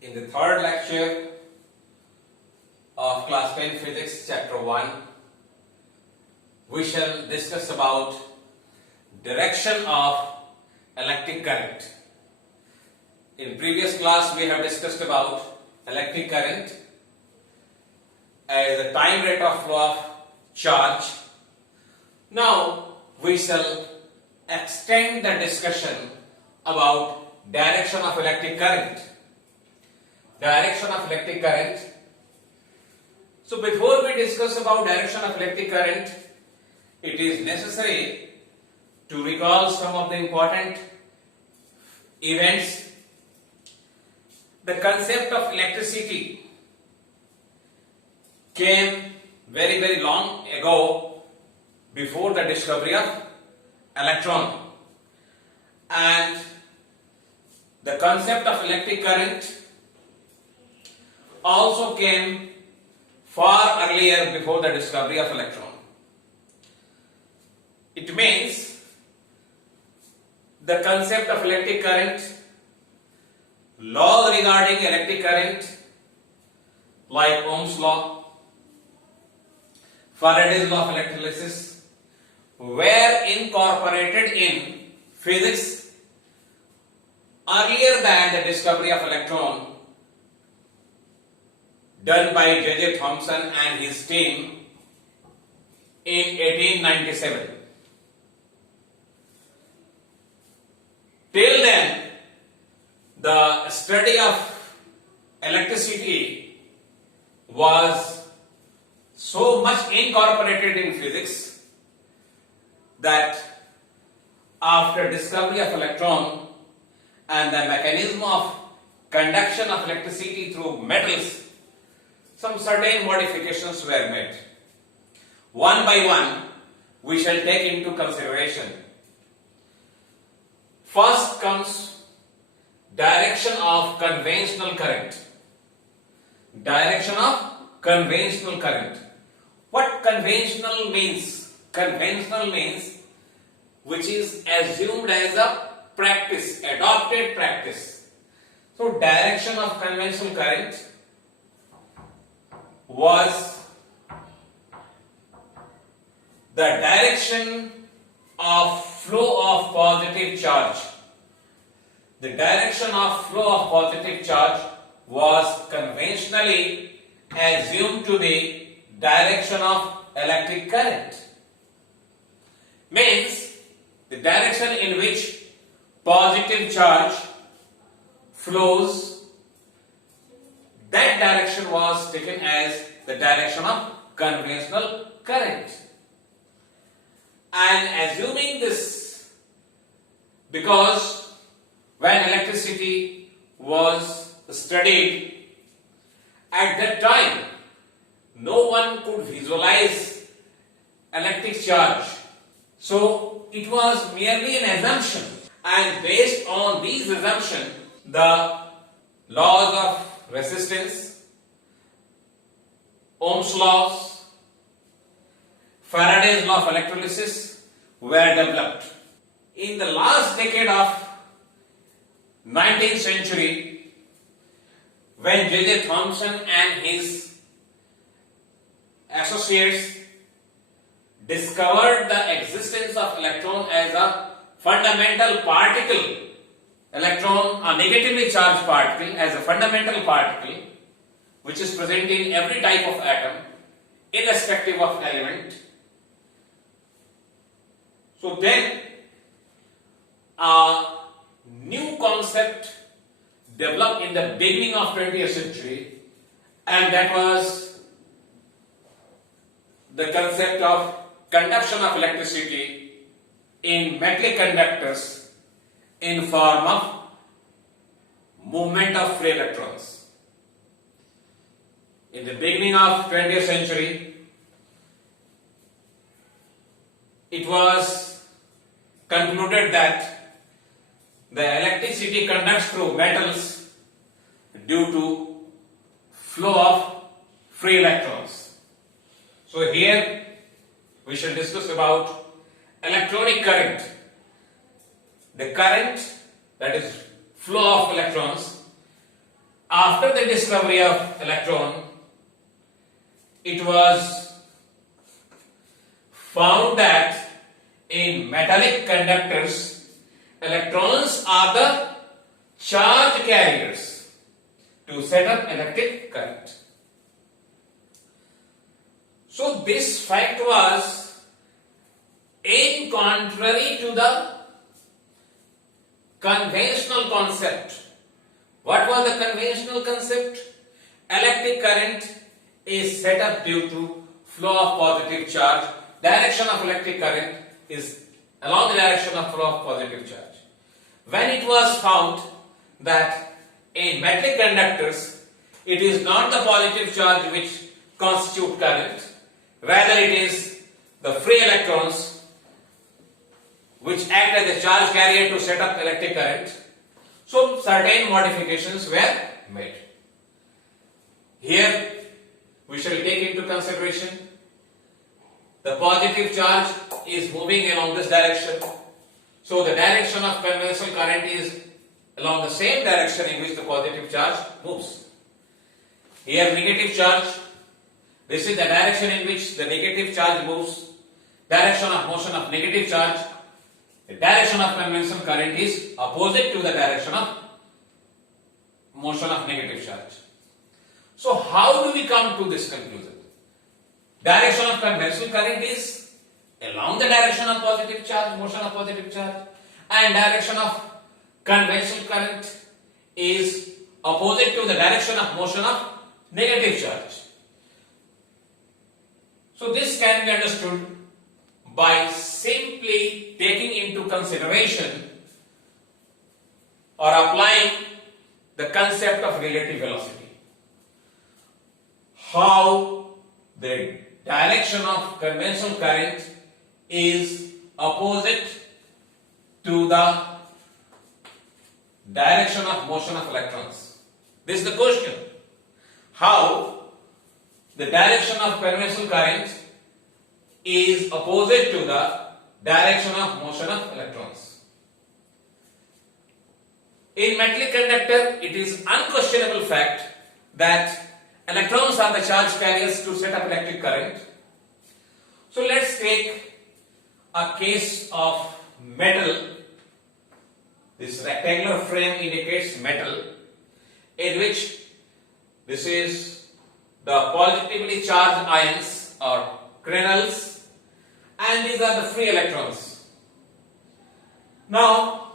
In the third lecture of class 10 physics chapter 1, we shall discuss about direction of electric current. In previous class we have discussed about electric current as the time rate of flow of charge. Now we shall extend the discussion about direction of electric current. Direction of electric current. So before we discuss about direction of electric current, it is necessary to recall some of the important events. The concept of electricity came very long ago, before the discovery of electron, and the concept of electric current also came far earlier, before the discovery of electron. It means the concept of electric current, laws regarding electric current like Ohm's law, Faraday's law of electrolysis were incorporated in physics earlier than the discovery of electron done by J.J. Thomson and his team in 1897. Till then, the study of electricity was so much incorporated in physics that after discovery of electron and the mechanism of conduction of electricity through metals, some certain modifications were made. One by one, we shall take into consideration. First comes direction of conventional current. Direction of conventional current. What conventional means? Conventional means which is assumed as a practice, adopted practice. So direction of conventional current was the direction of flow of positive charge. The direction of flow of positive charge was conventionally assumed to the direction of electric current. Means the direction in which positive charge flows, that direction was taken as the direction of conventional current. And assuming this, because when electricity was studied, at that time no one could visualize electric charge, so it was merely an assumption, and based on these assumptions, the laws of resistance, Ohm's laws, Faraday's law of electrolysis were developed. In the last decade of 19th century, when J.J. Thomson and his associates discovered the existence of electron as a fundamental particle, electron, a negatively charged particle, as a fundamental particle which is present in every type of atom, irrespective of element. So then a new concept developed in the beginning of 20th century, and that was the concept of conduction of electricity in metallic conductors in form of movement of free electrons. In the beginning of 20th century, it was concluded that the electricity conducts through metals due to flow of free electrons. So here we shall discuss about electronic current. The current, that is flow of electrons, after the discovery of electron, it was found that in metallic conductors, electrons are the charge carriers to set up electric current. So this fact was in contrary to the conventional concept. What was the conventional concept? Electric current is set up due to flow of positive charge. Direction of electric current is along the direction of flow of positive charge. When it was found that in metallic conductors, it is not the positive charge which constitute current, rather it is the free electrons which act as a charge carrier to set up electric current. So certain modifications were made. Here we shall take into consideration the positive charge is moving along this direction. So the direction of conventional current is along the same direction in which the positive charge moves. Here negative charge, this is the direction in which the negative charge moves. Direction of motion of negative charge. The direction of conventional current is opposite to the direction of motion of negative charge. So how do we come to this conclusion? Direction of conventional current is along the direction of positive charge, motion of positive charge, and direction of conventional current is opposite to the direction of motion of negative charge. So this can be understood by simply taking into consideration or applying the concept of relative velocity. How the direction of conventional current is opposite to the direction of motion of electrons. This is the question. How the direction of conventional current is opposite to the direction of motion of electrons. In metallic conductor, it is unquestionable fact that electrons are the charge carriers to set up electric current. So let's take a case of metal. This rectangular frame indicates metal, in which this is the positively charged ions or kernels, and these are the free electrons. Now,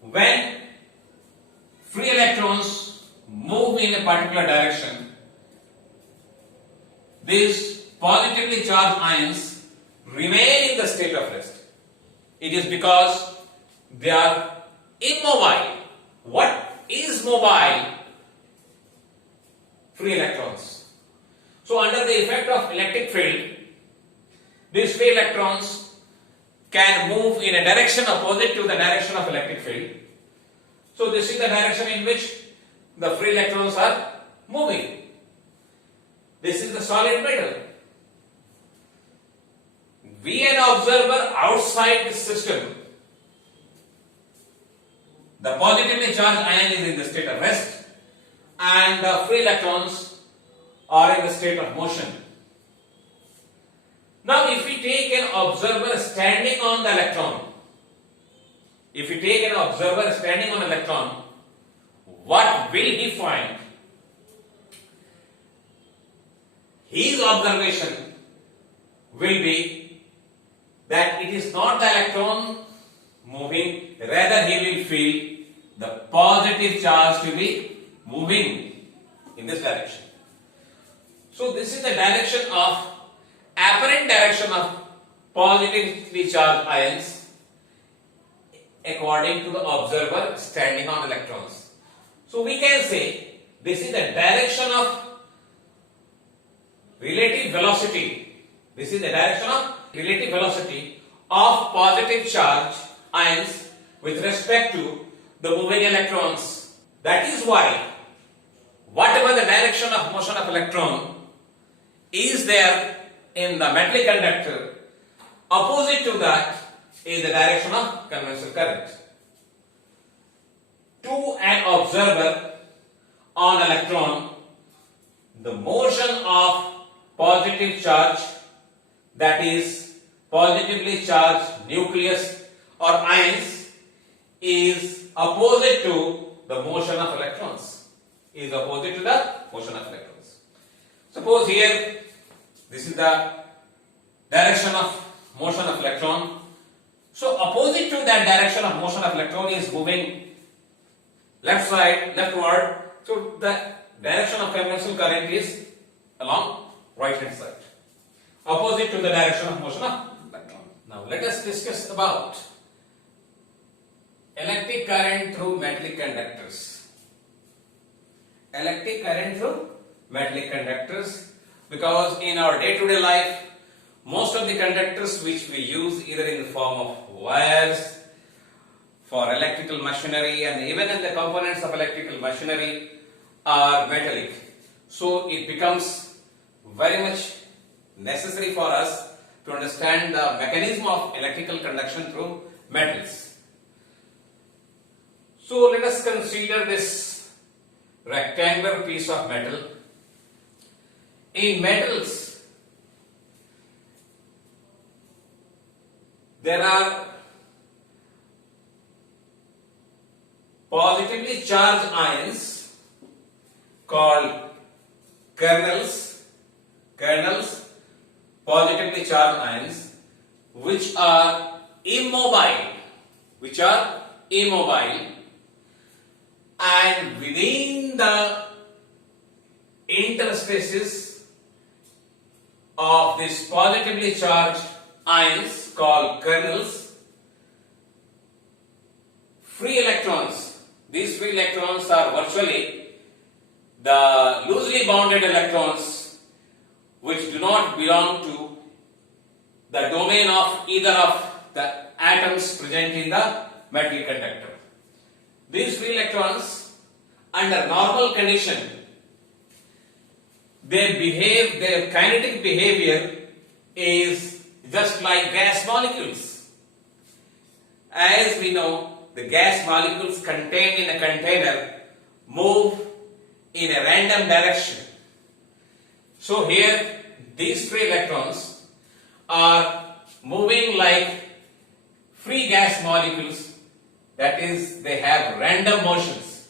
when free electrons move in a particular direction, these positively charged ions remain in the state of rest. It is because they are immobile. What is mobile? Free electrons. So under the effect of electric field, these free electrons can move in a direction opposite to the direction of electric field. So this is the direction in which the free electrons are moving. This is the solid metal. We an observer outside this system, the positively charged ion is in the state of rest and the free electrons are in the state of motion. Now if we take an observer standing on the electron, what will he find? His observation will be that it is not the electron moving, rather he will feel the positive charge to be moving in this direction. So this is the direction of, apparent direction of positively charged ions according to the observer standing on electrons. So we can say this is the direction of relative velocity. This is the direction of relative velocity of positive charge ions with respect to the moving electrons. That is why whatever the direction of motion of electron is there in the metallic conductor, opposite to that is the direction of conventional current. To an observer on electron, the motion of positive charge, that is positively charged nucleus or ions, is opposite to the motion of electrons. Is opposite to the motion of electrons. Suppose here this is the direction of motion of electron. So opposite to that direction of motion of electron is moving left side, leftward. So the direction of conventional current is along right hand side, opposite to the direction of motion of electron. Now let us discuss about electric current through metallic conductors. Electric current through metallic conductors, because in our day-to-day life, most of the conductors which we use either in the form of wires for electrical machinery and even in the components of electrical machinery are metallic. So it becomes very much necessary for us to understand the mechanism of electrical conduction through metals. So let us consider this rectangular piece of metal. In metals, there are positively charged ions called kernels, positively charged ions, which are immobile, and within the interspaces of these positively charged ions called kernels, free electrons. These free electrons are virtually the loosely bounded electrons which do not belong to the domain of either of the atoms present in the metal conductor. These free electrons, under normal condition, their kinetic behavior is just like gas molecules. As we know, the gas molecules contained in a container move in a random direction. So here, these free electrons are moving like free gas molecules, that is, they have random motions.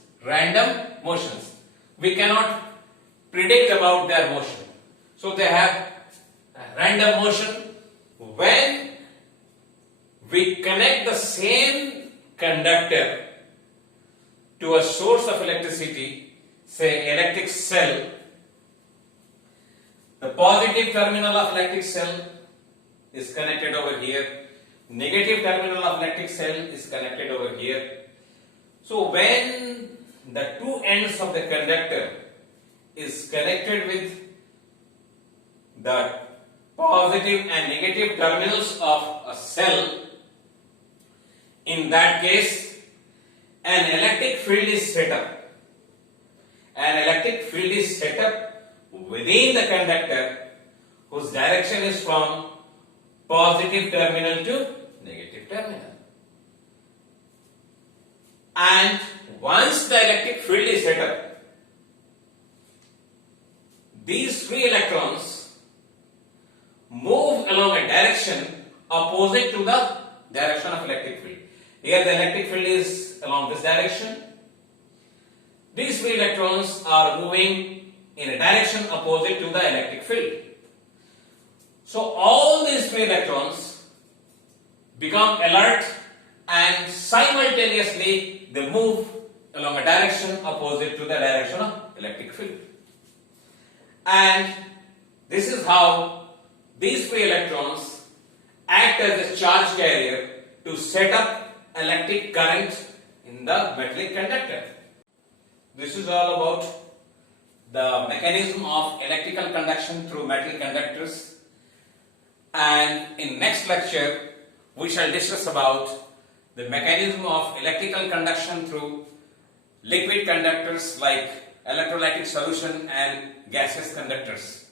We cannot predict about their motion. So they have random motion. When we connect the same conductor to a source of electricity, say electric cell, the positive terminal of electric cell is connected over here, negative terminal of electric cell is connected over here. So when the two ends of the conductor is connected with the positive and negative terminals of a cell, in that case an electric field is set up. An electric field is set up within the conductor whose direction is from positive terminal to negative terminal. And once the electric field is set up, these free electrons move along a direction opposite to the direction of electric field. Here the electric field is along this direction. These free electrons are moving in a direction opposite to the electric field. So all these free electrons become alert and simultaneously they move along a direction opposite to the direction of electric field. And this is how these free electrons act as a charge carrier to set up electric current in the metallic conductor. This is all about the mechanism of electrical conduction through metal conductors. And in next lecture, we shall discuss about the mechanism of electrical conduction through liquid conductors like electrolytic solution and gaseous conductors.